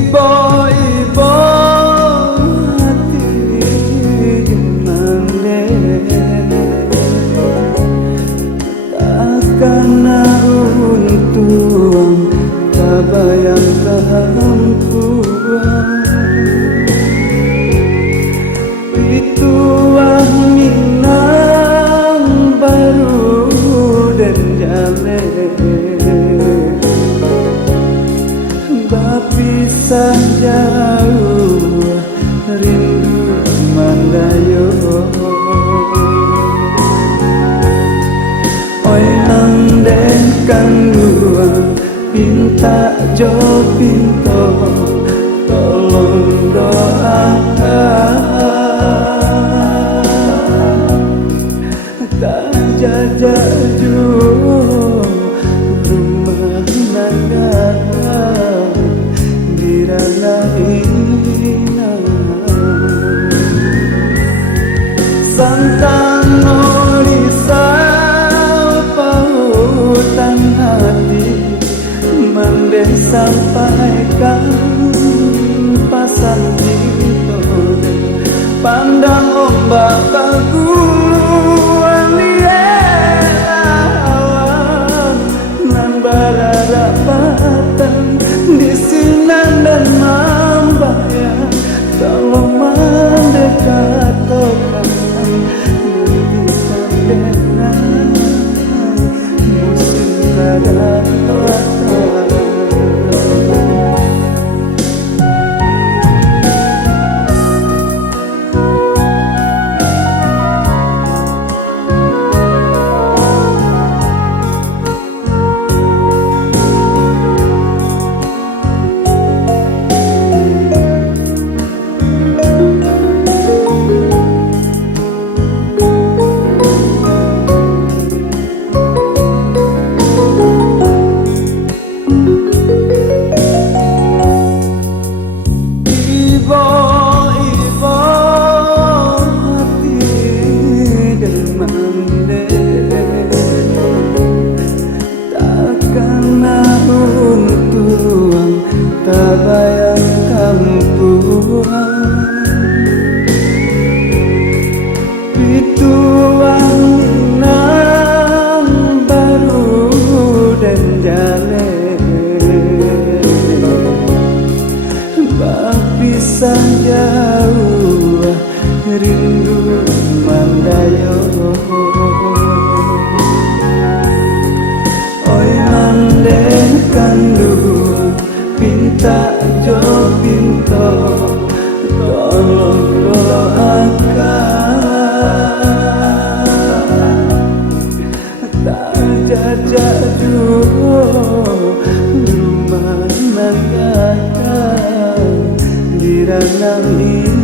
Ibo-ibo hati dimande takkan untung tak bayangkan puang pituah minang baru dan jale bapisah jauh rindu mandayo oi nandengkan dua pinta jo pinto tolong doakan tak jajak jauh rumah nangga diranaina santang risau pautan hati mande sampaikan pasan cinta pandang ombak baguan awan nan berharapatan di sinan dan membayang kalau mendekat tokan bisa dengan musim kadang tak bayangkan puang pituang minang baru dan jale bapisah jauh rindu mandayo oi nandengkan dua pinta jo pinto tolong doakan tak jajak jauh rumah nanggakan di ranang ini